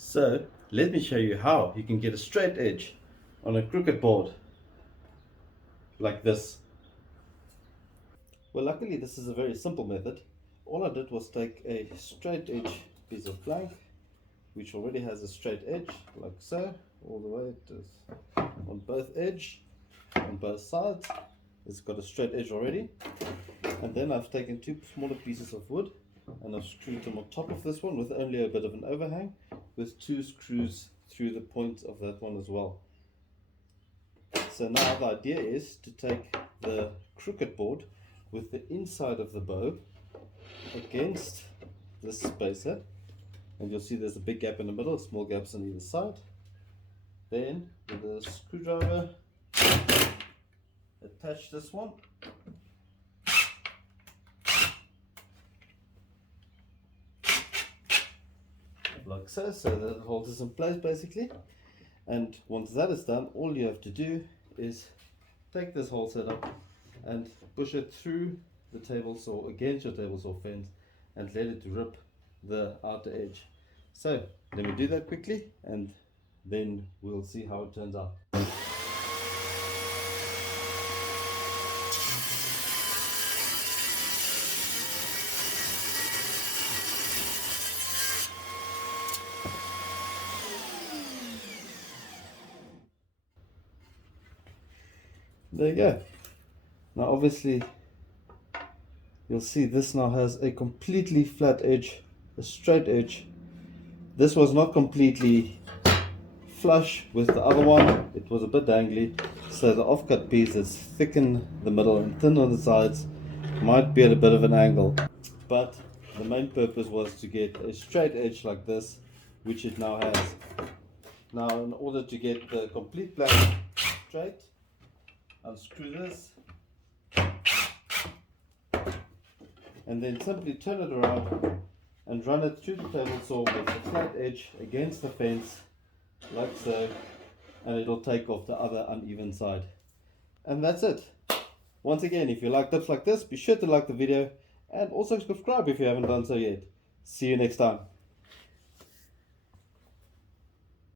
So let me show you how you can get a straight edge on a crooked board like this. Well, luckily this is a very simple method. All I did was take a straight edge piece of plank which already has a straight edge like so, all the way to on both edge, on both sides. It's got a straight edge already. And then I've taken two smaller pieces of wood and I've screwed them on top of this one with only a bit of an overhang, with two screws through the point of that one as well. So now the idea is to take the crooked board with the inside of the bow against this spacer, and you'll see there's a big gap in the middle, small gaps on either side. Then with a screwdriver attach this one like so, so that it holds this in place basically. And once that is done, all you have to do is take this whole setup and push it through the table saw against your table saw fence and let it rip the outer edge. So let me do that quickly and then we'll see how it turns out. There you go. Now obviously you'll see this now has a completely flat edge, a straight edge. This was not completely flush with the other one, it was a bit dangly, so the offcut piece is thick in the middle and thin on the sides, might be at a bit of an angle, but the main purpose was to get a straight edge like this, which it now has. Now in order to get the complete plank straight, unscrew this and then simply turn it around and run it through the table saw with the flat edge against the fence like so, and it'll take off the other uneven side. And that's it. Once again, if you like tips like this, be sure to like the video and also subscribe if you haven't done so yet. See you next time.